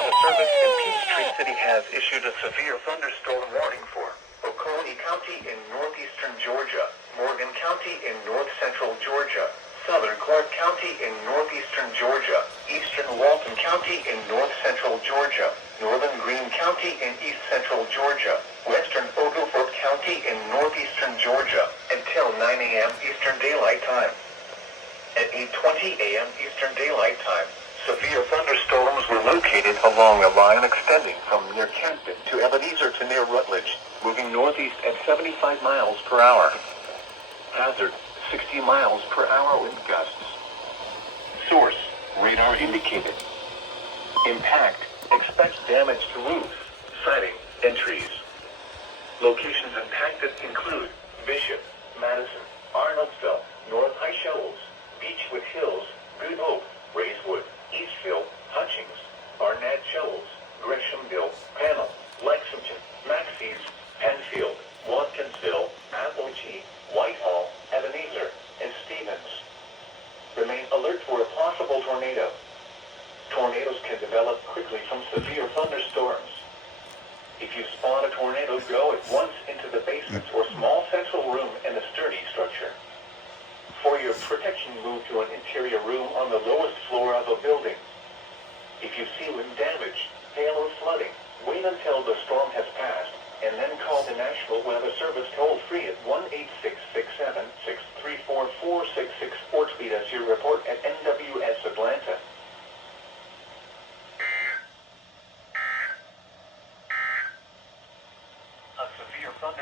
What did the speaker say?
Weather Service in Peachtree City has issued a severe thunderstorm warning for Oconee County in northeastern Georgia, Morgan County in north-central Georgia, southern Clark County in northeastern Georgia, eastern Walton County in north-central Georgia, northern Greene County in east-central Georgia, western Oglethorpe County in northeastern Georgia, until 9 a.m. Eastern Daylight Time. At 8:20 a.m. Eastern Daylight Time, severe thunderstorms were located along a line extending from near Canton to Ebenezer to near Rutledge, moving northeast at 75 miles per hour. Hazard, 60 miles per hour wind gusts. Source, radar indicated. Impact, expect damage to roofs, siding, and trees. Locations impacted include Bishop, Madison, Arnoldsville, North High Shoals, Beechwood Hills, Good Hope, Racewood, Eastville, Hutchings, Arnett Shoals, Greshamville, Panel, Lexington, Maxey's, Penfield, Watkinsville, Appleton, Whitehall, Ebenezer, and Stevens. Remain alert for a possible tornado. Tornadoes can develop quickly from severe thunderstorms. If you spot a tornado, go at once into the basement or small central room in a sturdy structure. For your protection, move to an interior room on the lowest floor of a building. If you see wind damage, hail or flooding, wait until the storm has passed, and then call the National Weather Service toll-free at 1-866-763-4466 or tweet us your report at NWS Atlanta. A severe thunderstorm